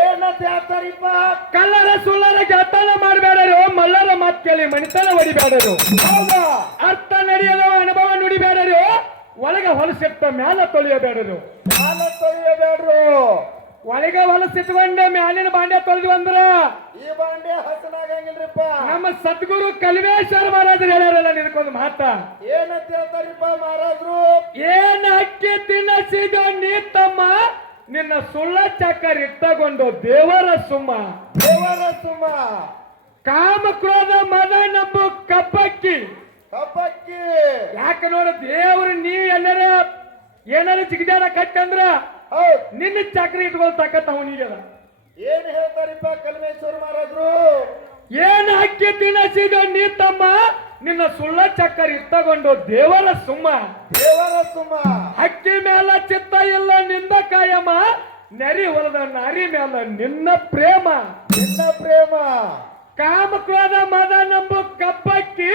ಏನಂತ ಹೇಳ್ತಾರಿಪ್ಪ? ಕಲ್ಲರ ಸುಳ್ಳರ ಗೆಳತನ ಮಾಡಬೇಡರು ಮಲ್ಲರ ಮಾತ್ ಕೇಳಿ ಮಣಿತನ ಹೊಡಿಬೇಡರು. ಹೌದಾ? ಅರ್ಥ ನಡೆಯದ ಅನುಭವ ನುಡಿಬೇಡರು ಒಳಗ ಹೊಲಸಿಟ್ಟ ಮ್ಯಾಲ ತೊಳೆಯಬೇಡರು. ಮ್ಯಾಲ ತೊಳೆಯಬೇಡ್ರು. ಒಳಗೆ ಹೊಲಸಿಟ್ಕೊಂಡ ಮ್ಯಾಲಿನ ಬಾಂಡೆ ತೊಳೆದು ಅಂದ್ರ ಈ ಬಾಂಡೆ ಹಸನಾಗಂಗಿಲ್ರಿಪ್ಪ. ನಮ್ಮ ಸದ್ಗುರು ಕಲ್ವೇಶ್ವರ ಮಹಾರಾಜರು ಹೇಳ್ಯಾರಲ್ಲ ನಿನಕೊಂದು ಮಾತ. ಏನಂತ ಹೇಳ್ತಾರಿಪ್ಪ ಮಹಾರಾಜರು? ಏನ್ ಅಕ್ಕಿ ತಿನ್ನಸಿದ ನಿನ್ನ ಸುಳ್ಳ ಚಕ್ಕರ್ ಇಟ್ಟಗೊಂಡು ದೇವರ ಸುಮ್ಮ. ದೇವರ ಸುಮ ಕಾಮ ಕ್ರೋಧ ಮದ ನಂಬು ಕಪ್ಪಕ್ಕಿ. ಕಪ್ಪಕ್ಕಿ. ಯಾಕೆ ನೋಡ ದೇವ್ರು ನೀ ಎಲ್ಲರ ಏನಾರ ಚಿಕ್ಕದಾರ ಕಟ್ಟಂದ್ರ ನಿನ್ನ ಚಕ್ರ ಇಟ್ಕೊಳ್ತಕ್ಕಂತ ಅವನಿಗೆದ ಏನ್ ಹೇಳ್ತಾರಿಪ್ಪ ಕಲ್ಮೇಶ್ವರ ಮಹಾರಾಜರು? ಏನ್ ಅಕ್ಕಿ ತಿನ್ನಸಿದ ನೀ ತಮ್ಮ? ನಿನ್ನ ಸುಳ್ಳ ಚಕ್ಕರ್ ಇತ್ತಗೊಂಡು ದೇವರ ಸುಮ್ಮ. ದೇವರ ಸುಮ ಹಕ್ಕಿ ಮೇಲ ಚಿತ್ತ ಇಲ್ಲ ನಿಂದ ಕಾಯಮ್ಮ ನೆರಿ ಹೊಲದ ನಾರಿ ಮೇಲ ನಿನ್ನ ಪ್ರೇಮ. ನಿನ್ನ ಪ್ರೇಮ. ಕಾಮ ಕ್ರೋಧ ಮದ ನಂಬು ಕಪ್ಪಕ್ಕಿ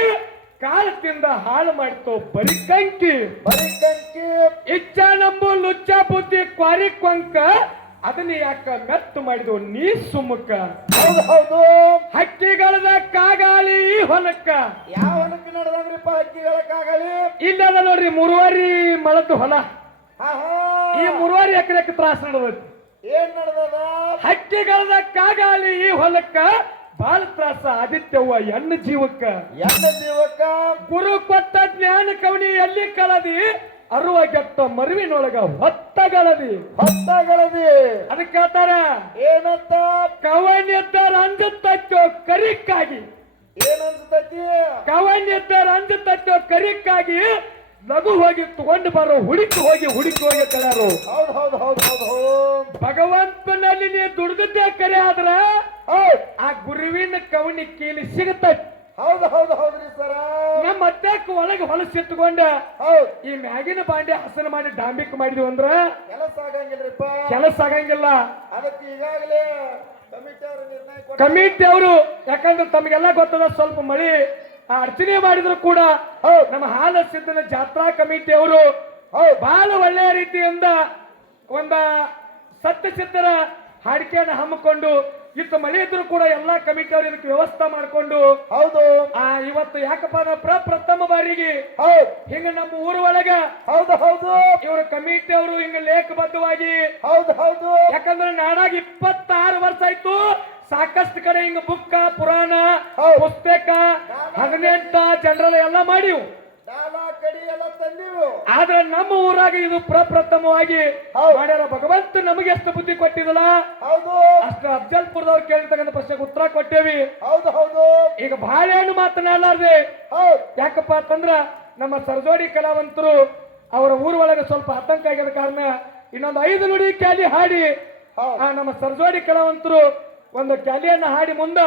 ಕಾಲು ತಿಂದ ಹಾಳು ಮಾಡ್ತು ಬರಿ ಕಂಕಿ. ಬರಿ ಕಂಕಿ. ಇಚ್ಛ ನಂಬು ಲುಚ್ಚ ಬುದ್ಧಿ ಕ್ವಾರಿ ಕೊಂಕ. ಅದನ್ನ ಯಾಕ ಮೆತ್ತು ಮಾಡಿದ್ವು ನೀ ಸುಮ್ಮಕ. ಹೌದು ಹೌದು. ಈ ಹೊಲಕ್ಕ ಯಾವ ಹೊಲಕ್ಕೆ ನಡೆದಂಗ್ರಿಪ್ಪ ಆಗಲಿ ಇಲ್ಲದ ನೋಡ್ರಿ ಮೂರುವರಿ ಮಳದ್ದು ಹೊಲ. ಈ ಮೂರುವರಿ ಎಕರೆಕ್ಕೆ ತ್ರಾಸ ನಡೆದೈತಿ. ಏನ್ ನಡೆದದ? ಹಕ್ಕಿಗಳದ ಕಾಗಾಲಿ ಈ ಹೊಲಕ್ಕ ಬಾಲ ತ್ರಾಸ. ಆದಿತ್ಯವ್ವ ಎಣ್ಣ ಜೀವಕ್ಕ. ಎನ್ನ ಜೀವಕ್ಕ? ಗುರು ಕೊಟ್ಟ ಜ್ಞಾನ ಕವನಿ ಎಲ್ಲಿ ಕಳದಿ? ಗೆತ್ತ ಮರುವಿನೊಳಗ ಹೊತ್ತಗಳದಿ ಹೊತ್ತಗಳದಿ ಅದಕ್ಕೆ ಹೇಳ್ತಾರ ಏನಂತ ಕವನ್ಯತ್ತ ಅಂಜತ್ತಚ್ಚೋ ಕರಿಕ್ಕಾಗಿ ಏನಂತತಿ ಕವನ್ಯದ್ದಾರ ತಟ್ಟು ಕರಿಕ್ಕಾಗಿ ಲಘು ಹೋಗಿ ತಗೊಂಡು ಬರೋ ಹುಡುಕಿ ಹೋಗಿ ಹುಡುಕಿ ಹೋಗಿ ಕಳರು ಹೌದು ಹೌದು ಹೌದು ಹೌದು ಭಗವಂತನಲ್ಲಿ ನೀ ದುಡ್ಗದ್ದೆ ಕರೆ ಆದ್ರ ಆ ಗುರುವಿನ ಕವನಿ ಕೀಲಿ ಸಿಗತೈತಿ. ಹೌದು ಹೌದು ಹೌದ್ರಿ ಸರ. ನಮ್ಮ ಅತ್ತೆಕ್ ಒಳಗೆ ಹೊಲಸಿಟ್ಟುಕೊಂಡ ಹೌದು. ಈ ಮ್ಯಾಗಿನ ಬಾಂಡೆ ಹಸನ ಮಾಡಿ ಡಾಂಬಿಕ್ ಮಾಡಿದ್ವಿ ಅಂದ್ರ ಕೆಲಸ ಆಗಂಗಿಲ್ರಿಪ್ಪ. ಕೆಲಸ ಆಗಂಗಿಲ್ಲ. ಅದಕ್ಕೆ ಈಗಾಗಲೇ ಕಮಿಟಿ ಅವರು ಯಾಕಂದ್ರೆ ತಮಗೆಲ್ಲ ಗೊತ್ತದ ಸ್ವಲ್ಪ ಮಳಿ ಆ ಅರ್ಚನೆ ಮಾಡಿದ್ರು ಕೂಡ ಹೌದ್. ನಮ್ಮ ಹಾಲ ಸಿದ್ದನ ಜಾತ್ರಾ ಕಮಿಟಿ ಅವರು ಹೌದ್. ಬಹಳ ಒಳ್ಳೆಯ ರೀತಿಯಿಂದ ಒಂದ ಸತ್ಯಸಿದ್ಧರ ಹಾಡಿಕೆಯನ್ನು ಹಮ್ಮಿಕೊಂಡು ಇತ್ತು ಮಳೆ ಇದ್ರು ಕೂಡ ಎಲ್ಲಾ ಕಮಿಟಿ ಅವರು ಇದಕ್ಕೆ ವ್ಯವಸ್ಥೆ ಮಾಡಿಕೊಂಡು ಹೌದು. ಆ ಇವತ್ತು ಯಾಕಪ್ಪ ಅಂದ್ರೆ ಪ್ರಪ್ರಥಮ ಬಾರಿಗೆ ಹೌದು. ಹಿಂಗ ನಮ್ಮ ಊರ ಒಳಗ ಹೌದು ಹೌದು. ಇವರು ಕಮಿಟಿ ಅವರು ಹಿಂಗ ಲೇಖಬದ್ಧವಾಗಿ ಹೌದು ಹೌದು. ಯಾಕಂದ್ರೆ ನಾಡಾಗ ಇಪ್ಪತ್ತಾರು ವರ್ಷ ಆಯ್ತು ಸಾಕಷ್ಟು ಕಡೆ ಹಿಂಗ ಬುಕ್ಕ ಪುರಾಣ. ಪುಸ್ತಕ ಹದಿನೆಂಟ ಜನರಲ್ಲ ಎಲ್ಲ ಮಾಡಿವು ದಾನ ಕಡಿ ಎಲ್ಲ ತಂದಿವು ಆದ್ರೆ ನಮ್ಮ ಊರಾಗ ಇದು ಪ್ರಪ್ರಥಮವಾಗಿ. ಮಾಡ್ಯಾರ. ಭಗವಂತ ನಮಗೆ ಎಷ್ಟು ಬುದ್ಧಿ ಕೊಟ್ಟಿದಲ್ಲ ಹೌದು. ಅಷ್ಟು ಅಫ್ಜಲ್ಪುರದವ್ರು ಕೇಳಿರ್ತಕ್ಕಂಥ ಪ್ರಶ್ನೆಗೆ ಉತ್ತರ ಕೊಟ್ಟೇವಿ. ಹೌದು ಹೌದು. ಈಗ ಬಾಳೆಹಣ್ಣು ಮಾತನಾಡಲಾರ್ದೆ. ಯಾಕಪ್ಪ ಅಂತಂದ್ರ ನಮ್ಮ ಸರ್ಜೋಡಿ ಕಲಾವಂತರು ಅವರ ಊರೊಳಗೆ ಸ್ವಲ್ಪ ಆತಂಕ ಆಗಿದ ಕಾರಣ ಇನ್ನೊಂದು ಐದು ನುಡಿ ಕ್ಯಾಲಿ ಹಾಡಿ ಆ ನಮ್ಮ ಸರ್ಜೋಡಿ ಕಲಾವಂತರು ಒಂದು ಕ್ಯಾಲಿಯನ್ನ ಹಾಡಿ ಮುಂದ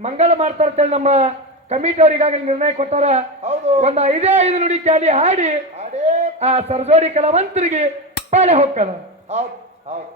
ಮಂಗಳ ಮಾಡ್ತಾರಂತೇಳಿ ನಮ್ಮ ಕಮಿಟಿ ಅವ್ರು ಈಗಾಗಲೇ ನಿರ್ಣಯ ಕೊಟ್ಟಾರ? ಒಂದು ಐದೇ ಐದು ನುಡಿ ಕ್ಯಾಲಿ ಹಾಡಿ ಆ ಸರ್ಜೋಡಿ ಕಲಾವಂತರಿಗೆ ಪಾಳೆ ಹೌದ್.